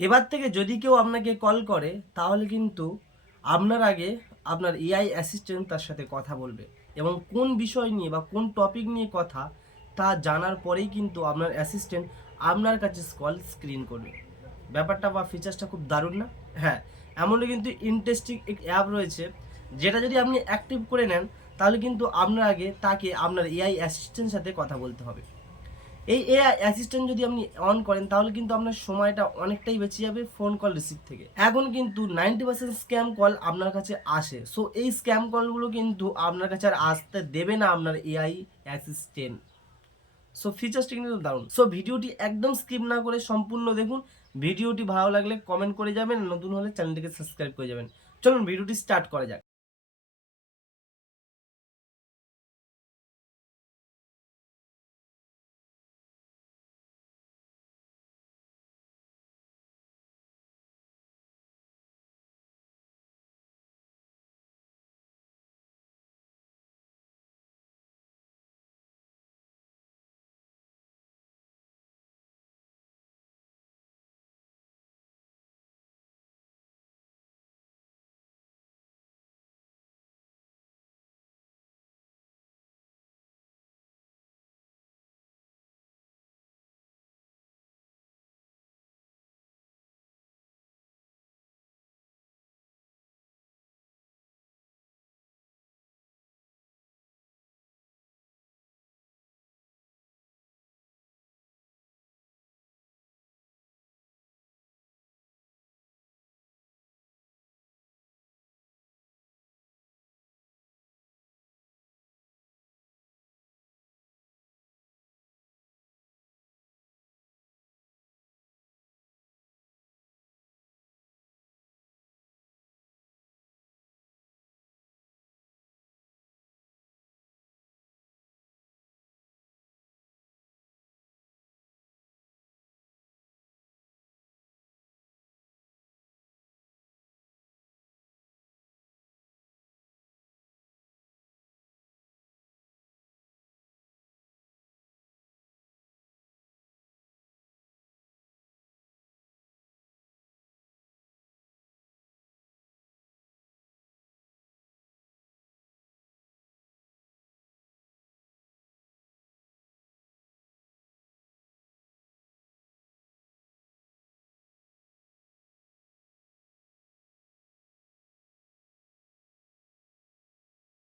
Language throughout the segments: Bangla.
এবার থেকে যদি কেউ আপনাকে কল করে তাহলে কিন্তু আপনার আগে আপনার এআই অ্যাসিস্ট্যান্ট তার সাথে কথা বলবে এবং কোন বিষয় নিয়ে বা কোন টপিক নিয়ে কথা তা জানার পরেই কিন্তু আপনার অ্যাসিস্ট্যান্ট আপনার কাছে কল স্ক্রিন করবে। ব্যাপারটা বা ফিচার্সটা খুব দারুণ না? হ্যাঁ, এমনও কিন্তু ইন্টারেস্টিং এক অ্যাপ রয়েছে যেটা যদি আপনি অ্যাক্টিভ করে নেন তাহলে কিন্তু আপনার আগে তাকে আপনার এআই অ্যাসিস্ট্যান্টের সাথে কথা বলতে হবে। এই এআই অ্যাসিস্ট্যান্ট যদি আপনি অন করেন তাহলে কিন্তু আপনার সময়টা অনেকটাই বেঁচে যাবে ফোন কল রিসিভ থেকে। এখন কিন্তু 90% স্ক্যাম কল আপনার কাছে আসে, সো এই স্ক্যাম কলগুলো কিন্তু আপনার কাছে আর আসতে দেবে না আপনার এআই অ্যাসিস্ট্যান্ট। সো ফিচার্সটি কিন্তু দারুণ। সো ভিডিওটি একদম স্কিপ না করে সম্পূর্ণ দেখুন। ভিডিওটি ভালো লাগলে কমেন্ট করে যাবেন, নতুন হলে চ্যানেলটিকে সাবস্ক্রাইব করে যাবেন। চলুন ভিডিওটি স্টার্ট করা যাক।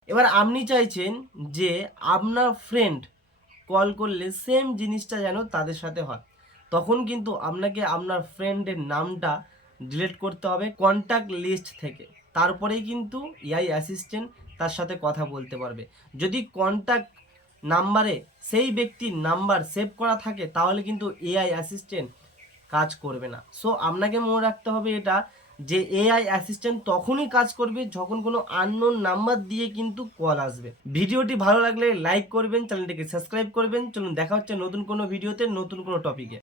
এবার আপনি চাইছেন যে আপনার ফ্রেন্ড কল করলে সেম জিনিসটা যেন তাদের সাথে হয়, তখন কিন্তু আপনাকে আপনার ফ্রেন্ডের নামটা ডিলিট করতে হবে কন্ট্যাক্ট লিস্ট থেকে। তারপরেই কিন্তু এআই অ্যাসিস্ট্যান্ট তার সাথে কথা বলতে পারবে। যদি কন্ট্যাক্ট নাম্বারে সেই ব্যক্তির নাম্বার সেভ করা থাকে তাহলে কিন্তু এআই অ্যাসিস্ট্যান্ট কাজ করবে না। সো আপনাকে মনে রাখতে হবে এটা, যে এআই অ্যাসিস্ট্যান্ট তখনই কাজ করবে যখন কোনো আননোন নাম্বার দিয়ে কিন্তু কল আসবে। ভিডিওটি ভালো লাগলে লাইক করবেন, চ্যানেলটিকে সাবস্ক্রাইব করবেন। চলুন দেখা হচ্ছে নতুন কোনো ভিডিওতে নতুন কোনো টপিকে।